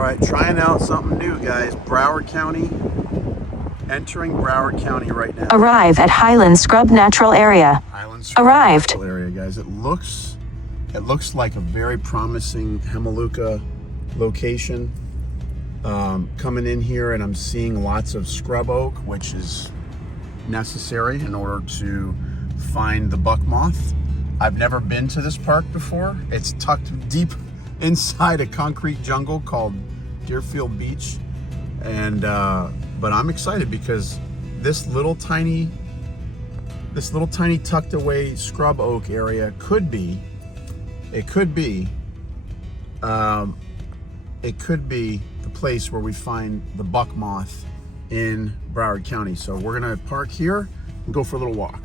right, trying out something new, guys. Broward County, entering Broward County right now. Arrive at Highlands Scrub Natural Area. Highlands Scrub Arrived. Natural Area, guys. It looks like a very promising Hemaluka location. Coming in here, and I'm seeing lots of scrub oak, which is necessary in order to find the buck moth. I've never been to this park before. It's tucked deep inside a concrete jungle called Deerfield Beach, and but I'm excited because this little tiny tucked away scrub oak area could be the place where we find the buck moth in Broward County. So we're gonna park here and go for a little walk.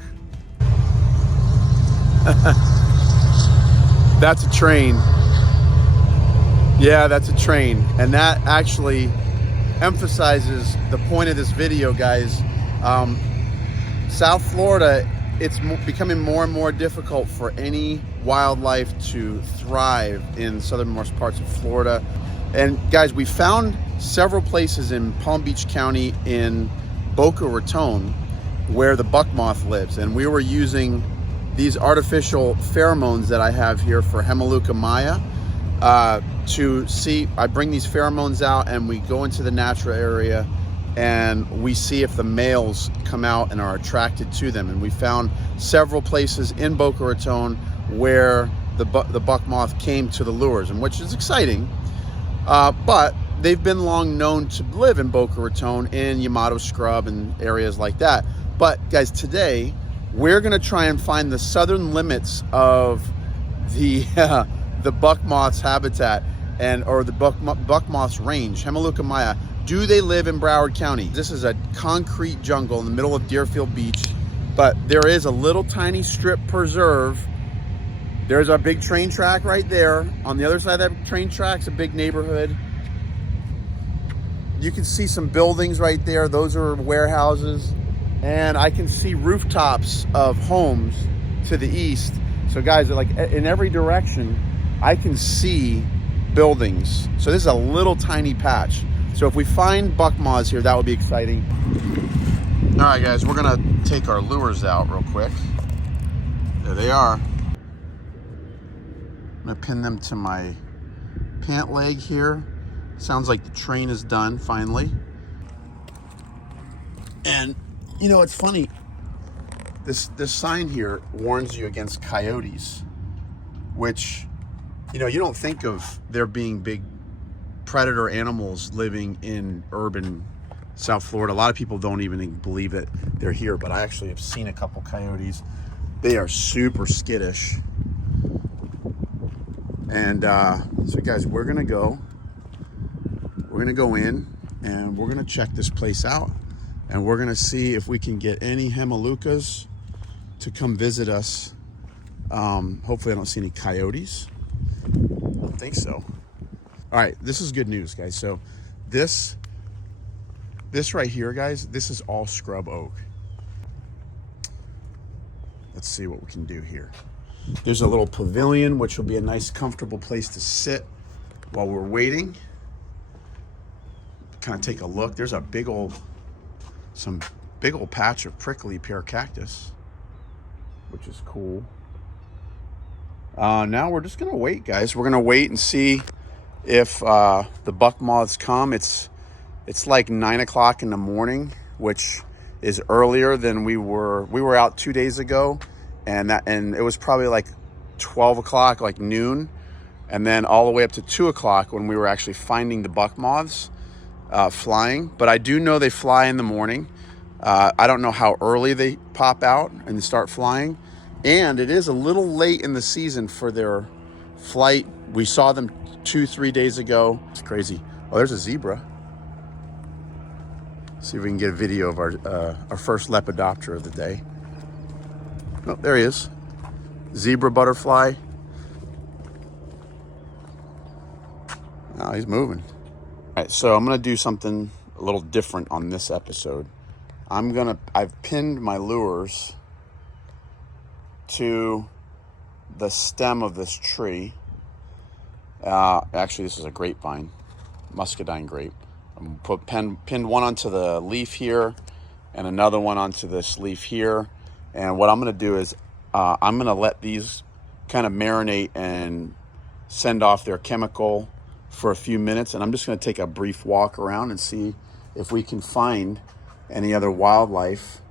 That's a train. Yeah, that's a train. And that actually emphasizes the point of this video, guys. South Florida, it's becoming more and more difficult for any wildlife to thrive in southernmost parts of Florida. And guys, we found several places in Palm Beach County in Boca Raton where the buck moth lives. And we were using these artificial pheromones that I have here for Hemaluka maya to see. I bring these pheromones out and we go into the natural area and we see if the males come out and are attracted to them. And we found several places in Boca Raton where the buck moth came to the lures, and which is exciting. But they've been long known to live in Boca Raton, in Yamato Scrub and areas like that. But guys, today we're gonna try and find the southern limits of the buck moth's habitat or the buck moth's range. Hemaluka maya. Do they live in Broward County? This is a concrete jungle in the middle of Deerfield Beach, but there is a little tiny strip preserve. There's a big train track right there. On the other side of that train track's a big neighborhood. You can see some buildings right there. Those are warehouses. And I can see rooftops of homes to the east. So guys, like in every direction, I can see buildings. So this is a little tiny patch. So if we find buck moths here, that would be exciting. All right, guys, we're gonna take our lures out real quick. There they are. I'm gonna pin them to my pant leg here. Sounds like the train is done finally. And you know, it's funny. This sign here warns you against coyotes, which, you know, you don't think of there being big predator animals living in urban South Florida. A lot of people don't even believe that they're here, but I actually have seen a couple coyotes. They are super skittish. And so guys, we're gonna go in and we're gonna check this place out, and we're gonna see if we can get any Hemalukas to come visit us. Hopefully I don't see any coyotes. I don't think so. All right, this is good news, guys. So this right here, guys, this is all scrub oak. Let's see what we can do here. There's a little pavilion, which will be a nice, comfortable place to sit while we're waiting. Kind of take a look. There's some big old patch of prickly pear cactus, which is cool. Now we're just gonna wait, guys. We're gonna wait and see if the buck moths come. It's like 9 o'clock in the morning, which is earlier than we were out 2 days ago, and it was probably like 12 o'clock, like noon, and then all the way up to 2 o'clock when we were actually finding the buck moths flying. But I do know they fly in the morning. I don't know how early they pop out and start flying, and it is a little late in the season for their flight. We saw them 2-3 days ago. It's crazy. Oh, there's a zebra. See if we can get a video of our first lepidoptera of the day. Oh, there he is. Zebra butterfly. Oh, he's moving. All right, so I'm gonna do something a little different on this episode. I've pinned my lures to the stem of this tree. Actually, this is a grapevine. muscadine grape. I'm pinned one onto the leaf here and another one onto this leaf here. And what I'm going to do is I'm going to let these kind of marinate and send off their chemical for a few minutes. And I'm just going to take a brief walk around and see if we can find any other wildlife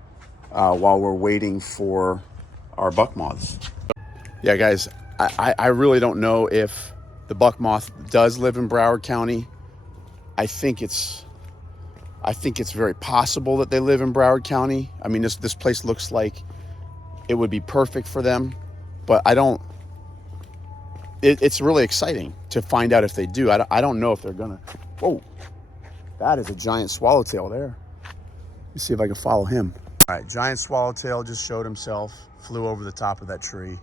while we're waiting for our buck moths. Yeah, guys, I really don't know if the buck moth does live in Broward County. I think it's very possible that they live in Broward County. I mean, this place looks like it would be perfect for them, but I don't. It's really exciting to find out if they do. I don't know if they're gonna. Whoa, that is a giant swallowtail there. Let's see if I can follow him. All right, giant swallowtail just showed himself, flew over the top of that tree.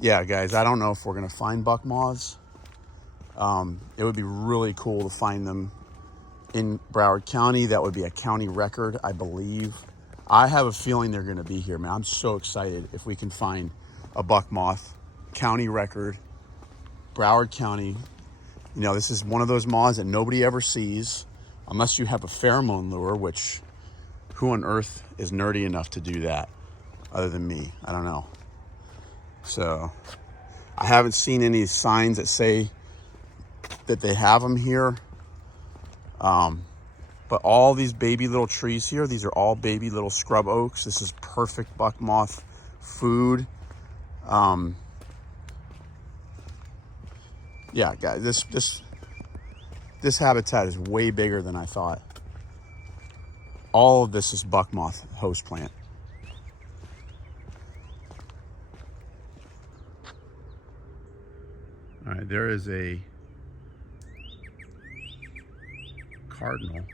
Yeah, guys, I don't know if we're gonna find buck moths. It would be really cool to find them in Broward County. That would be a county record, I believe. I have a feeling they're gonna be here, man. I'm so excited if we can find a buck moth, county record, Broward County. You know, this is one of those moths that nobody ever sees unless you have a pheromone lure, which who on earth is nerdy enough to do that other than me? I don't know. So I haven't seen any signs that say that they have them here. But all these baby little trees here, these are all baby little scrub oaks. This is perfect buck moth food. Yeah, guys, this habitat is way bigger than I thought. All of this is buck moth host plant. All right, there is a cardinal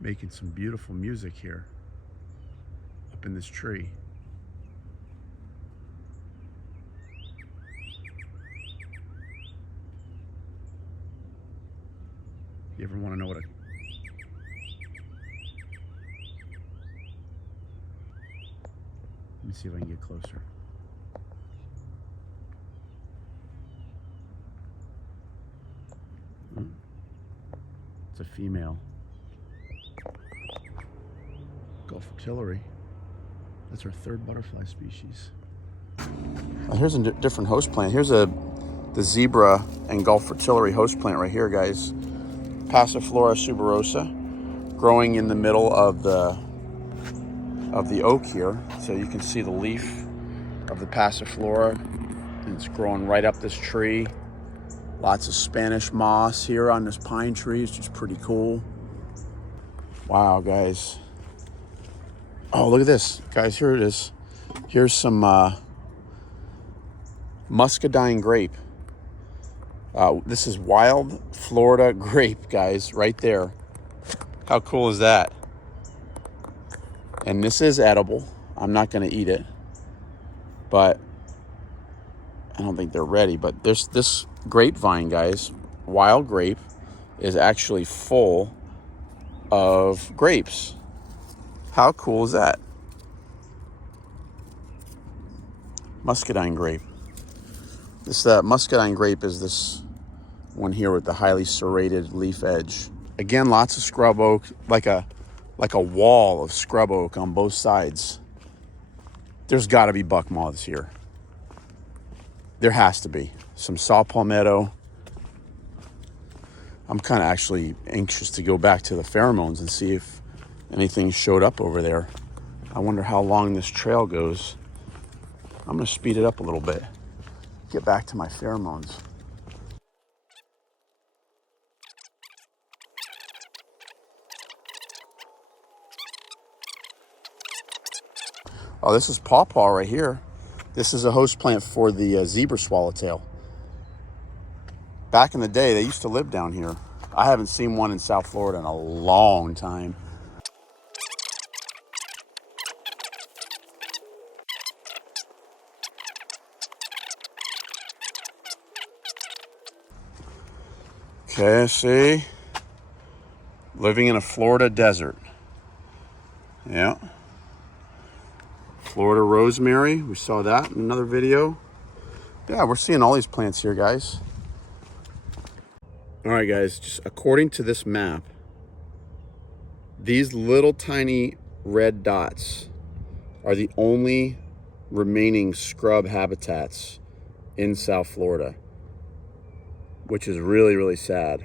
making some beautiful music here up in this tree. You ever want to know what a Let me see if I can get closer. It's a female. Gulf fritillary. That's our third butterfly species. Here's a different host plant. Here's the zebra and Gulf fritillary host plant right here, guys. Passiflora suberosa, growing in the middle of the oak here. So you can see the leaf of the Passiflora. And it's growing right up this tree. Lots of Spanish moss here on this pine tree, which is pretty cool. Wow, guys. Oh, look at this. Guys, here it is. Here's some muscadine grape. This is wild Florida grape, guys, right there. How cool is that? And this is edible. I'm not going to eat it, but I don't think they're ready. But there's this grapevine, guys, wild grape, is actually full of grapes. How cool is that? Muscadine grape. This muscadine grape is this one here with the highly serrated leaf edge. Again, lots of scrub oak, like a wall of scrub oak on both sides. There's got to be buck moths here. There has to be. Some saw palmetto. I'm kind of actually anxious to go back to the pheromones and see if anything showed up over there. I wonder how long this trail goes. I'm going to speed it up a little bit. Get back to my pheromones. Oh, this is pawpaw right here. This is a host plant for the zebra swallowtail. Back in the day, they used to live down here. I haven't seen one in South Florida in a long time. Okay, see? Living in a Florida desert. Yeah. Florida rosemary, we saw that in another video. Yeah, we're seeing all these plants here, guys. All right, guys, just according to this map, these little tiny red dots are the only remaining scrub habitats in South Florida, which is really, really sad.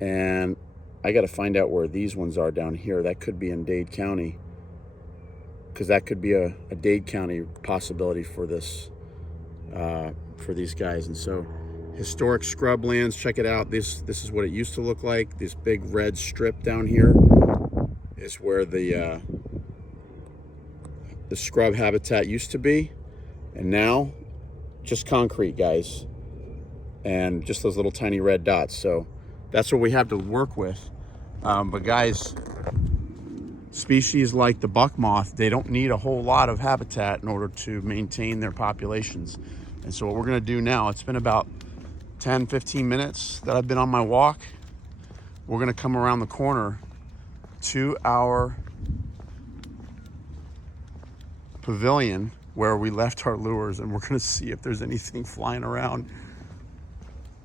And I got to find out where these ones are down here. That could be in Dade County, because that could be a Dade County possibility for this, for these guys. And so, historic scrublands, check it out. This is what it used to look like. This big red strip down here is where the scrub habitat used to be, and now just concrete, guys, and just those little tiny red dots. So that's what we have to work with. But guys, species like the buck moth, they don't need a whole lot of habitat in order to maintain their populations. And so what we're going to do now, it's been about 10-15 minutes that I've been on my walk. We're going to come around the corner to our pavilion where we left our lures, and we're going to see if there's anything flying around.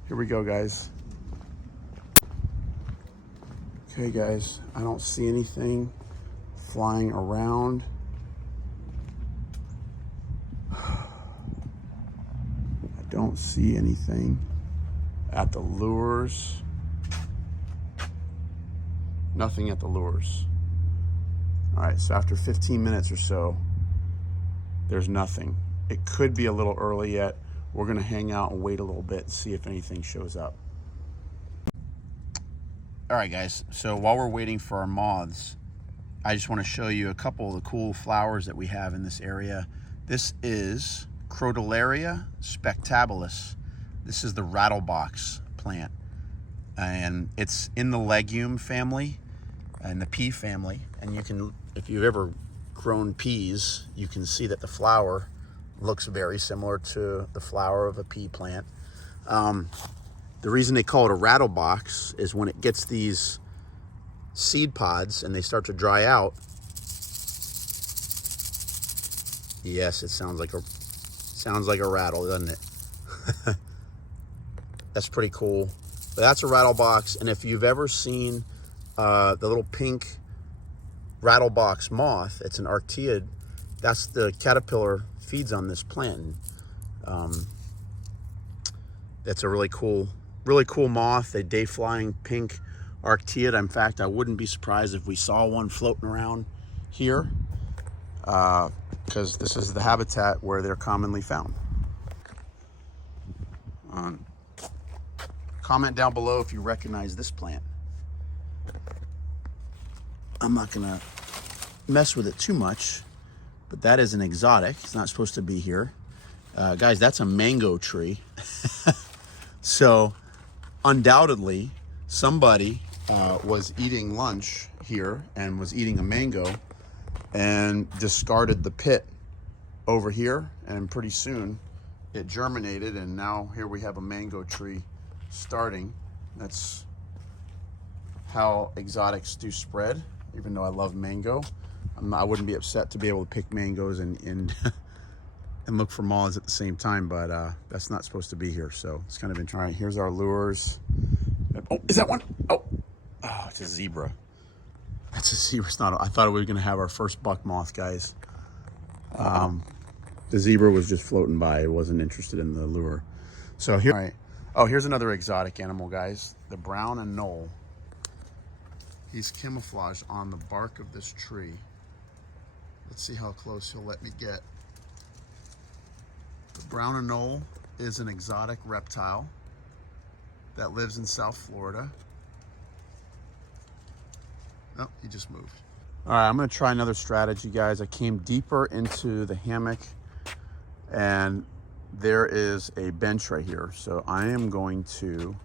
Here we go, guys. Okay, guys, I don't see anything flying around. I don't see anything at the lures. Nothing at the lures. All right, so after 15 minutes or so, there's nothing. It could be a little early yet. We're gonna hang out and wait a little bit and see if anything shows up. All right, guys, so while we're waiting for our moths, I just wanna show you a couple of the cool flowers that we have in this area. This is Crotalaria spectabilis. This is the rattlebox plant, and it's in the legume family and the pea family. And you can, if you've ever grown peas, you can see that the flower looks very similar to the flower of a pea plant. The reason they call it a rattlebox is when it gets these seed pods and they start to dry out. Yes, it sounds like a rattle, doesn't it? That's pretty cool. But that's a rattlebox, and if you've ever seen the little pink rattlebox moth, it's an arctiid. That's the caterpillar feeds on this plant. That's a really cool moth, a day flying pink arctiid. In fact, I wouldn't be surprised if we saw one floating around here, because this is the habitat where they're commonly found. Comment down below if you recognize this plant. I'm not gonna mess with it too much, but that is an exotic. It's not supposed to be here. Guys, that's a mango tree. So undoubtedly somebody was eating lunch here and was eating a mango and discarded the pit over here, and pretty soon it germinated, and now here we have a mango tree starting. That's how exotics do spread. Even though I love mango, I wouldn't be upset to be able to pick mangoes and and look for moths at the same time, but that's not supposed to be here, so it's kind of interesting. All right, here's our lures. Oh, is that one? Oh, it's a zebra. That's a zebra. It's not. I thought we were gonna have our first buck moth, guys. The zebra was just floating by. It wasn't interested in the lure. So here, all right. Oh, here's another exotic animal, guys. The brown anole. He's camouflaged on the bark of this tree. Let's see how close he'll let me get. The brown anole is an exotic reptile that lives in South Florida. Oh, he just moved. All right, I'm gonna try another strategy, guys. I came deeper into the hammock, and there is a bench right here. So I am going to,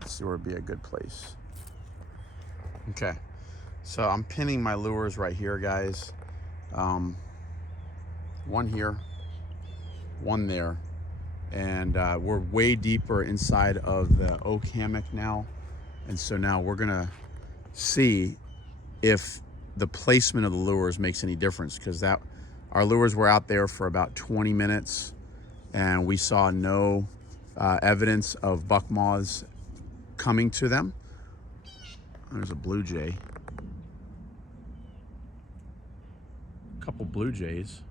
let's see where would be a good place. Okay, so I'm pinning my lures right here, guys. One here, one there. And we're way deeper inside of the oak hammock now. And so now we're gonna see if the placement of the lures makes any difference, because that Our lures were out there for about 20 minutes and we saw no evidence of buck moths coming to them. There's a blue jay. A couple blue jays.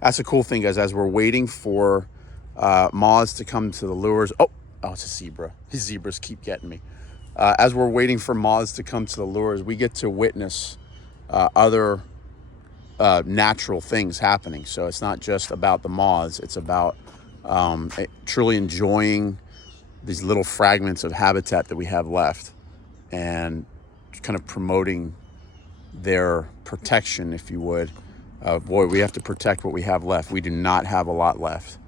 That's a cool thing, guys, as we're waiting for moths to come to the lures. Oh, it's a zebra. These zebras keep getting me. As we're waiting for moths to come to the lures, we get to witness other natural things happening. So it's not just about the moths, it's about truly enjoying these little fragments of habitat that we have left and kind of promoting their protection, if you would. Boy, we have to protect what we have left. We do not have a lot left.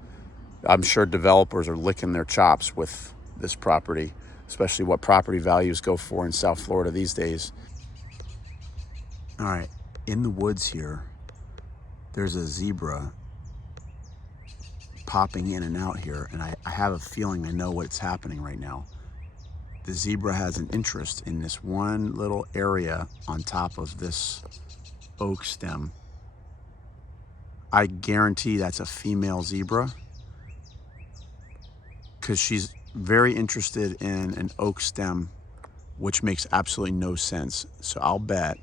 I'm sure developers are licking their chops with this property, especially what property values go for in South Florida these days. All right, in the woods here, there's a zebra popping in and out here, and I have a feeling I know what's happening right now. The zebra has an interest in this one little area on top of this oak stem. I guarantee that's a female zebra because she's very interested in an oak stem, which makes absolutely no sense. So I'll bet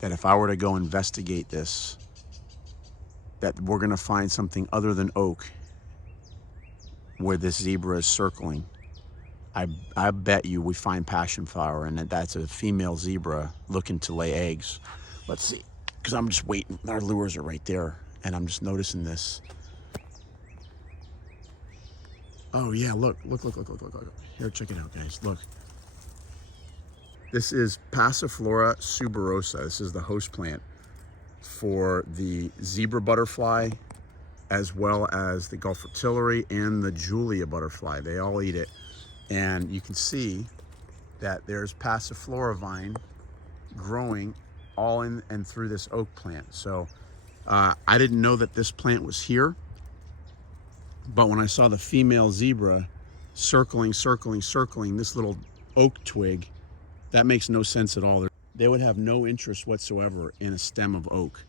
that if I were to go investigate this, that we're gonna find something other than oak where this zebra is circling. I bet you we find passion flower and that's a female zebra looking to lay eggs. Let's see. Because I'm just waiting. Our lures are right there, and I'm just noticing this. Oh yeah, look. Here, check it out, guys. Look. This is Passiflora suberosa. This is the host plant for the zebra butterfly, as well as the Gulf fritillary and the Julia butterfly. They all eat it, and you can see that there's Passiflora vine growing all in and through this oak plant. So I didn't know that this plant was here, but when I saw the female zebra circling this little oak twig, that makes no sense at all. They would have no interest whatsoever in a stem of oak.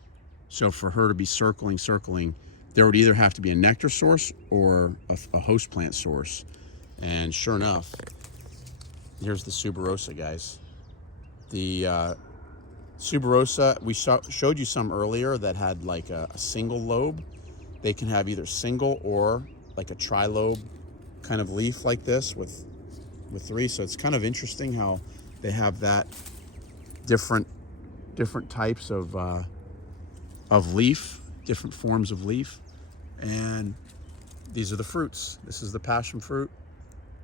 So for her to be circling, there would either have to be a nectar source or a host plant source. And sure enough, here's the suberosa, guys. The suberosa, we showed you some earlier that had like a single lobe. They can have either single or like a trilobe kind of leaf like this with three. So it's kind of interesting how they have that different types of leaf, different forms of leaf. And these are the fruits. This is the passion fruit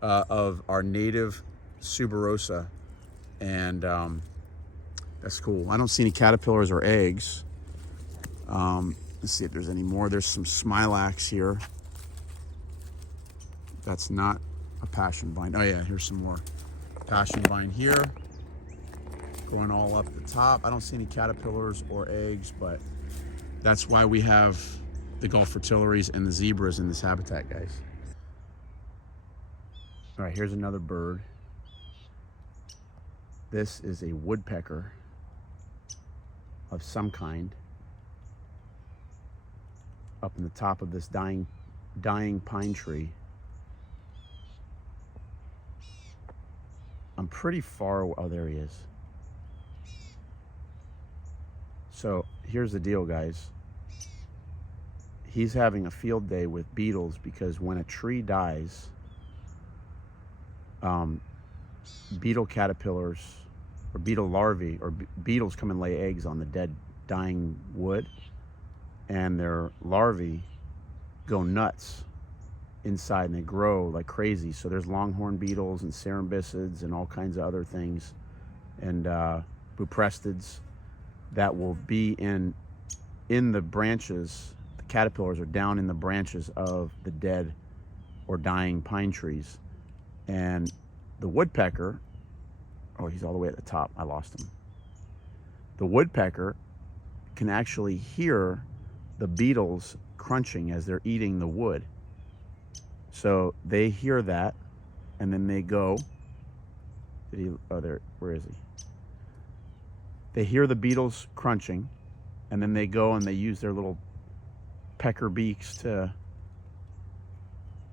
of our native suberosa. And that's cool. I don't see any caterpillars or eggs. Let's see if there's any more. There's some smilax here. That's not a passion vine. Oh yeah, here's some more. Passion vine here, growing all up the top. I don't see any caterpillars or eggs, but that's why we have the Gulf fritillaries and the zebras in this habitat, guys. All right, here's another bird. This is a woodpecker of some kind up in the top of this dying pine tree. I'm pretty far away. Oh, there he is. So here's the deal, guys. He's having a field day with beetles because when a tree dies, beetle caterpillars or beetle larvae or beetles come and lay eggs on the dead, dying wood, and their larvae go nuts inside and they grow like crazy. So there's longhorn beetles and cerambycids and all kinds of other things, and buprestids that will be in the branches. The caterpillars are down in the branches of the dead or dying pine trees. And the woodpecker, oh, he's all the way at the top. I lost him. The woodpecker can actually hear the beetles crunching as they're eating the wood. So they hear that, and then they go Did he? Oh, there. Where is he? They hear the beetles crunching, and then they go and they use their little pecker beaks to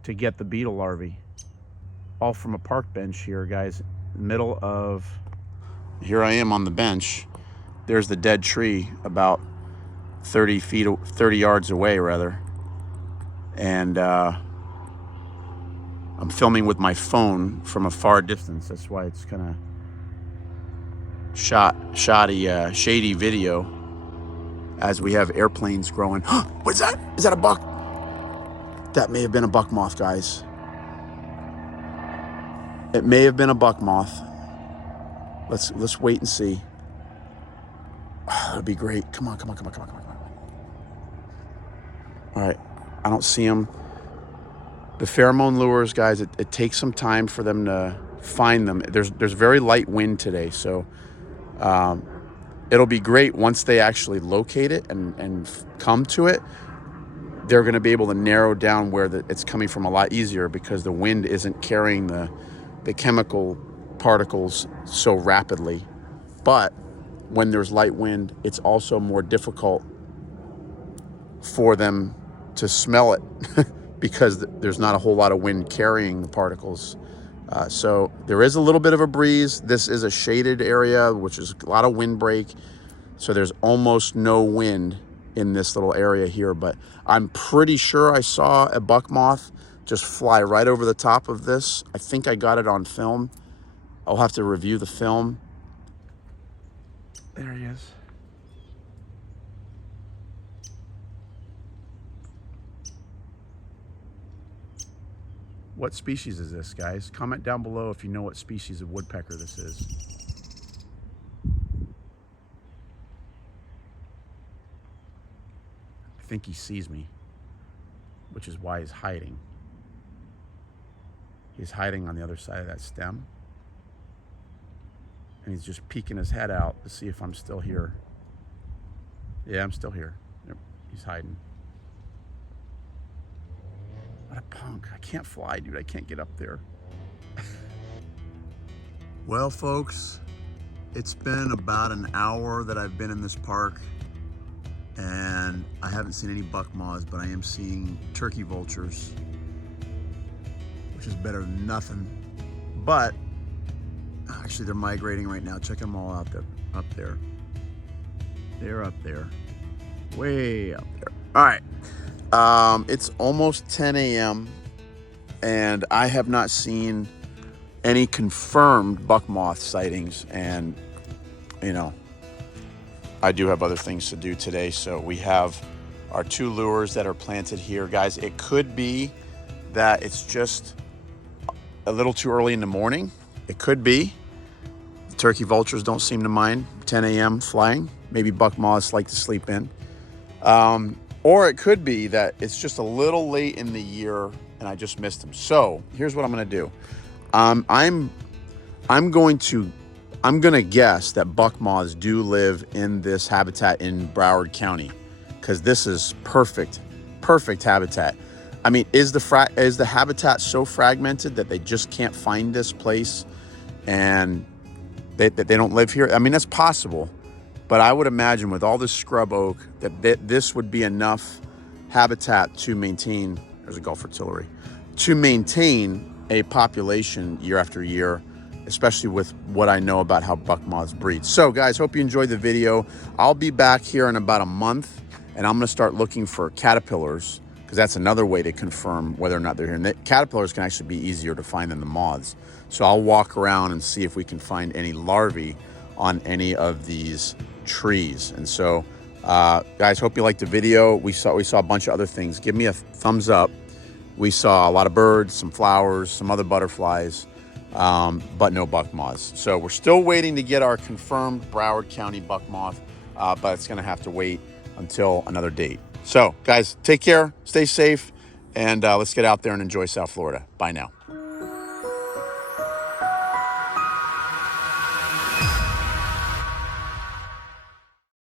get the beetle larvae. All from a park bench here, guys. Middle of. Here I am on the bench. There's the dead tree about 30 yards away, rather. And I'm filming with my phone from a far distance. That's why it's kind of shady video, as we have airplanes growing. What's that? Is that a buck? That may have been a buck moth, guys. It may have been a buck moth. Let's wait and see. That'd be great. Come on. All right, I don't see them. The pheromone lures, guys, it takes some time for them to find them. There's very light wind today, so it'll be great once they actually locate it and come to it. They're going to be able to narrow down where it's coming from a lot easier, because the wind isn't carrying the chemical particles so rapidly. But when there's light wind, it's also more difficult for them to smell it because there's not a whole lot of wind carrying the particles. So there is a little bit of a breeze. This is a shaded area, which is a lot of windbreak. So there's almost no wind in this little area here, but I'm pretty sure I saw a buck moth just fly right over the top of this. I think I got it on film. I'll have to review the film. There he is. What species is this, guys? Comment down below if you know what species of woodpecker this is. I think he sees me, which is why he's hiding. He's hiding on the other side of that stem. And he's just peeking his head out to see if I'm still here. Yeah, I'm still here. Yep, he's hiding. What a punk. I can't fly, dude. I can't get up there. Well, folks, it's been about an hour that I've been in this park, and I haven't seen any buck moths, but I am seeing turkey vultures, which is better than nothing. But actually, they're migrating right now. Check them all out there. Up there. They're up there. Way up there. All right. It's almost 10 a.m. and I have not seen any confirmed buck moth sightings. And, you know, I do have other things to do today. So we have our 2 lures that are planted here. Guys, it could be that it's just a little too early in the morning. It could be. The turkey vultures don't seem to mind 10 a.m. flying. Maybe buck moths like to sleep in. Or it could be that it's just a little late in the year and I just missed them. So here's what I'm going to do. I'm going to guess that buck moths do live in this habitat in Broward County, because this is perfect habitat. I mean, is the habitat so fragmented that they just can't find this place and they don't live here? I mean, that's possible. But I would imagine with all this scrub oak that this would be enough habitat to maintain, there's a Gulf artillery, to maintain a population year after year, especially with what I know about how buck moths breed. So guys, hope you enjoyed the video. I'll be back here in about a month, and I'm gonna start looking for caterpillars, because that's another way to confirm whether or not they're here. And caterpillars can actually be easier to find than the moths. So I'll walk around and see if we can find any larvae on any of these trees. And so guys, hope you liked the video. We saw a bunch of other things. Give me a thumbs up. We saw a lot of birds, some flowers, some other butterflies, but no buck moths. So we're still waiting to get our confirmed Broward County buck moth, but it's gonna have to wait until another date. So guys, take care, stay safe, and let's get out there and enjoy South Florida. Bye now.